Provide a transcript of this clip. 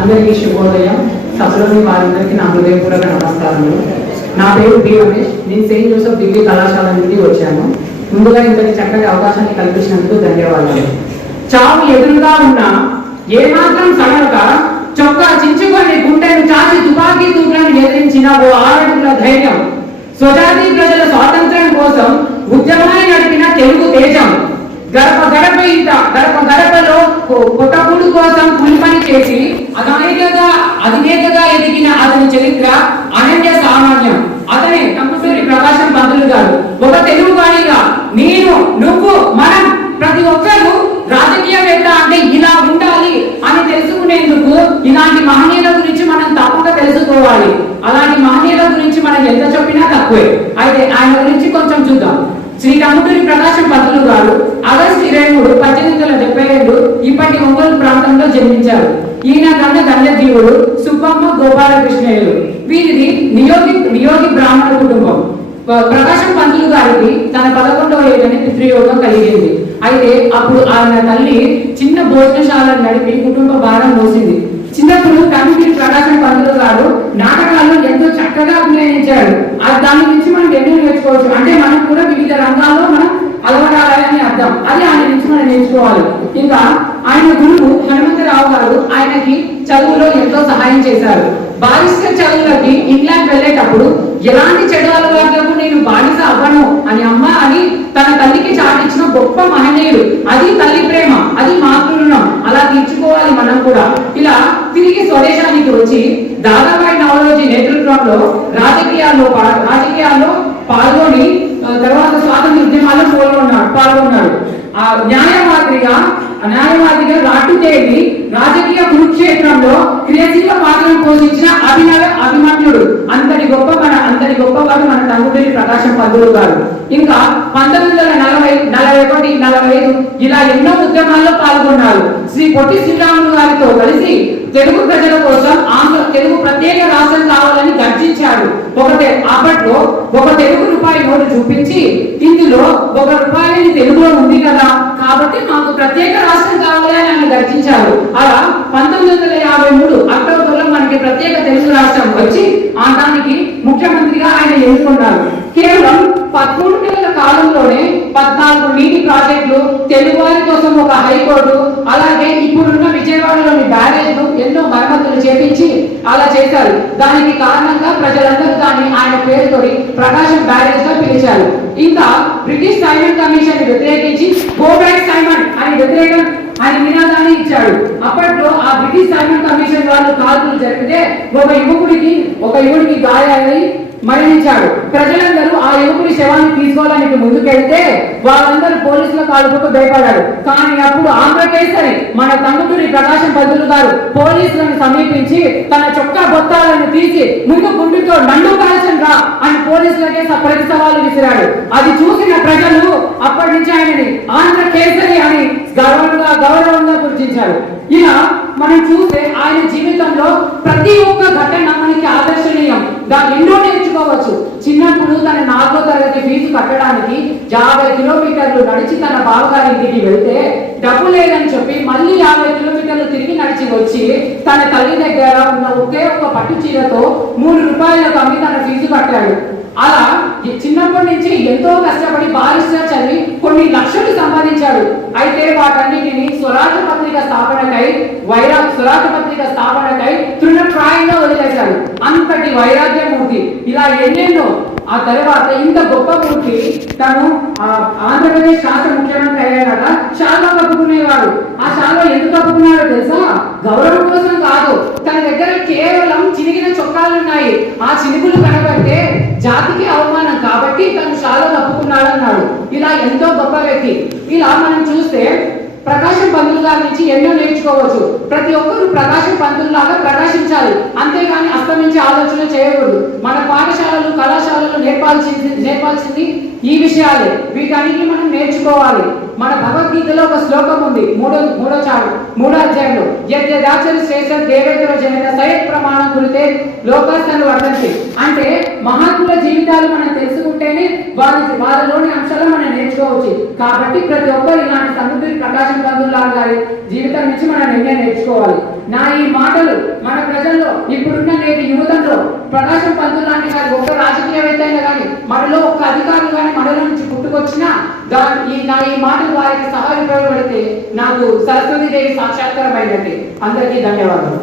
అందరికీ శుభోదయం. సభలోని వారందరికీ నా హృదయపూర్వక నమస్కారములు. నా పేరు బి రమేష్. నేను సెయింట్ జోసెఫ్ డిగ్రీ కళాశాల నుండి వచ్చాను. ముందుగా ఇంతటి చక్కటి అవకాశాన్ని కల్పించినందుకు ధన్యవాదాలు. చావు ఎదురుగా ఉన్న ఏమాత్రం సడలుగా చొక్కా చించుకొని గుండెను చాచి తుపాకీ తూపులను ఎదిరించిన ఓ ఆరడుగుల ధైర్యం, స్వజాతి ప్రజల స్వాతంత్ర్యం కోసం ఉద్యమాన్ని నడిపిన తెలుగు తేజం, గడప గడపలో పుట్టగూడు కోసం కూలిపని చేసి అధినేతగా ఎదిగిన అతని చరిత్ర అనన్య సామాన్యం. అతనే కంపూరి ప్రకాశం పంతులు గారు. ఒక తెలుగువాడిగా నేను, నువ్వు, మనం ప్రతి ఒక్కరు రాజకీయవేత్త అంటే ఇలా ఉండాలి అని తెలుసుకునేందుకు ఇలాంటి మహనీయుల గురించి మనం తప్పక తెలుసుకోవాలి. అలాంటి మహనీయుల గురించి మనం ఎంత చెప్పినా తక్కువే. అయితే ఆయన గురించి కొంచెం చూద్దాం. శ్రీ కంపూరి ప్రకాశం పంతులు గారు ఆగస్టు 23, 1872 ఇప్పటి ఒంగోలు ప్రాంతంలో జన్మించారు. ఈయన గణ్యజీవుడు సుబ్బమ్మ గోపాలకృష్ణయ్యలు. వీరిది నియోగి బ్రాహ్మణ కుటుంబం. ప్రకాశం పంతులు గారికి తన 11వ ఏటనే పితృయోగం కలిగింది. అయితే అప్పుడు ఆయన తల్లి చిన్న భోజనశాలను నడిపి కుటుంబ భారం మోసింది. చిన్నప్పుడు కంపూరి ప్రకాశం పంతులు గారు నాటకాల్లో ఎంతో చక్కగా అభినయించారు. దాని నుంచి మనం ఎన్నో నేర్చుకోవచ్చు. అంటే మనం కూడా వివిధ రంగాల్లో మనం అలవడాలని అర్థం. అది ఆయన నుంచి మనం నేర్చుకోవాలి. ఇంకా ఆయన గురువు హనుమంతరావు గారు ఆయనకి చదువులో ఎంతో సహాయం చేశారు. బారిస్టర్ చదువులకి ఇంగ్లాండ్ వెళ్ళేటప్పుడు ఎలాంటి చెడు అలవాట్లకు నేను బానిస అవ్వను అని అమ్మ అని తన తల్లికి చాటించిన గొప్ప మహనీయుడు. అది తల్లి ప్రేమ, అది మాతృ-రుణం. అలా తీర్చుకోవాలి మనం కూడా. ఇలా తిరిగి స్వదేశానికి వచ్చి దాదాబాయి నవరోజీ నేతృత్వంలో రాజకీయాల్లో పాల్గొని తర్వాత స్వాతంత్ర ఉద్యమాల్లో పాల్గొన్నాడు. న్యాయవాదిగా రాటుదేవి రాజకీయ కురుక్షేత్రంలో క్రియాశీల పాత్రను పోషించిన అభిమన్యుడు. అంతటి గొప్పవాడు మన కంపూరి ప్రకాశం పంతులు గారు. ఇంకా 1941, 45 ఇలా ఎన్నో ఉద్యమాల్లో పాల్గొన్నారు. శ్రీ పొట్టి శ్రీరాములు గారితో కలిసి తెలుగు ప్రజల కోసం తెలుగు ప్రత్యేక రాష్ట్రం కావాలని గర్జించాడు. అప్పట్లో ఒక తెలుగు రూపాయి నోటు చూపించి ఇందులో ₹1 తెలుగులో ఉంది కదా, కాబట్టి మాకు ప్రత్యేక రాష్ట్రం కావాలి అని ఆయన గర్జించారు. అలా 1953 అక్టోబర్లో మనకి ప్రత్యేక తెలుగు రాష్ట్రం వచ్చి దానికి ముఖ్యమంత్రిగా ఆయన ఎన్నుకున్నారు. కేవలం 13 నెలల కాలంలోనే 14 నీటి ప్రాజెక్టులు, తెలుగువారి కోసం ఒక హైకోర్టు, అలాగే ఇప్పుడున్న విజయవాడలోని బ్యారేజ్లు ఎన్నో మరమ్మతులు చేపించి అలా చేశారు. దానికి కారణంగా ప్రజలందరూ దాన్ని ఆయన పేరుతో ప్రకాశం బ్యారేజ్ గా పిలిచారు. ఇంకా బ్రిటిష్ సైమన్ కమిషన్ వ్యతిరేకించి గో బ్యాక్ సైమన్ అని నినాదాన్ని ఇచ్చాడు. అప్పట్లో ఆ బ్రిటిష్ సైమన్ కమిషన్ వాళ్ళు కాల్పులు జరిపితే ఒక యువకుడికి గాయాలై మరణించాడు. ప్రజలందరూ ఆ యువకుడి శవాన్ని తీసుకోవడానికి ముందుకెళ్తే వాళ్ళందరూ పోలీసుల కాల్పుకు భయపడ్డారు. కానీ అప్పుడు ఆంధ్రకేసరి మన కంపూరి ప్రకాశం పంతులు గారు పోలీసులను సమీపించి తన చొక్కా బొత్తాలను తీసి ముందు గుండుతో నన్ను కాల్చండి రా అని పోలీసులకే ప్రతి సవాలు విసిరాడు. అది చూసిన ప్రజలు అప్పటి నుంచి ఆయనని ఆంధ్రకేసరి అని గౌరవంగా గుర్తించారు. ఇలా మనం చూస్తే ఆయన జీవితంలో ప్రతి ఒక్క ఘటన మనకి ఆదర్శనీయం. ఎన్నో నేర్చుకోవచ్చు. చిన్నప్పుడు తన 4వ తరగతి ఫీజు కట్టడానికి 50 కిలోమీటర్లు నడిచి తన బావగారింటికి వెళ్తే డబ్బు లేదని చెప్పి మళ్ళీ 50 కిలోమీటర్లు తిరిగి నడిచి వచ్చి తన తల్లి దగ్గర ఉన్న ఒకే ఒక పట్టు చీరతో ₹3 అమ్మి తన ఫీజు కట్టాడు. అలా చిన్నప్పటి నుంచి ఎంతో కష్టపడి బారిస్టర్ చదివి కొన్ని లక్షలు సంపాదించాడు. అయితే వాటన్నిటిని స్వరాజ్య పత్రిక స్థాపనకై తృణప్రాయంగా వదిలేశాడు. అంతటి వైరాగ్యమూర్తి. ఇలా ఎన్నెన్నో. ఆ తర్వాత ఇంత గొప్ప మూర్తి తను ఆంధ్రప్రదేశ్ రాష్ట్ర ముఖ్యమంత్రి అయ్యాక షాల్వా కప్పుకునేవాడు. ఆ షాల్వా ఎందుకు కప్పుకున్నాడో తెలుసా? గౌరవం కోసం కాదు. తన దగ్గర కేవలం చినిగిన చొక్కాలు ఉన్నాయి. ఆ చినుకులు కనబడితే జాతికి అవమానం కాబట్టి తను షాల్వా కప్పుకున్నాడు అన్నాడు. ఇలా ఎంతో గొప్ప వ్యక్తి. ఇలా మనం చూస్తే ప్రకాశం పంతులు గారి నుంచి ఎన్నో నేర్చుకోవచ్చు. ప్రతి ఒక్కరు ప్రకాశం పంతులు లాగా ప్రకాశించాలి, అంతేగాని అస్తమించే ఆలోచన చేయకూడదు. మన పాఠశాలలు, కళాశాలలు నేర్పాల్సింది ఈ విషయాలే. వీటన్నిటిని మనం నేర్చుకోవాలి. మన భగవద్గీతలో ఒక శ్లోకం ఉంది, 3వ అధ్యాయంలో యద్యదాచరి శ్రేష్ఠ దేవేంద్ర జనత సయత్ ప్రమాణం గురితే లోకాస్తను వర్తంతి. అంటే మహాత్ముల జీవితాలు మనం తెలుసుకుంటేనే వాళ్ళలోని అంశాలు మనం నేర్చుకోవచ్చు. కాబట్టి ప్రతి ఒక్కరు ఇలాంటి సముద్ర ప్రకాశం పంతుల్లాల్ గారి జీవితం నుంచి మనం ఎన్నో నేర్చుకోవాలి. నా ఈ మాటలు మన ప్రజల్లో ఇప్పుడున్న నేటి యువతంలో ప్రకాశం పంతుల్లాంటి గారి ఒక్క రాజకీయవేత్త అయినా కానీ మనలో ఒక్క అధికారులు కానీ మనలో నుంచి పుట్టుకొచ్చినా నా ఈ మాటలు వారికి సహాయ ఉపయోగపడితే నాకు సరస్వతి దేవి సాక్షాత్కారం అయినట్టే. అందరికీ ధన్యవాదాలు.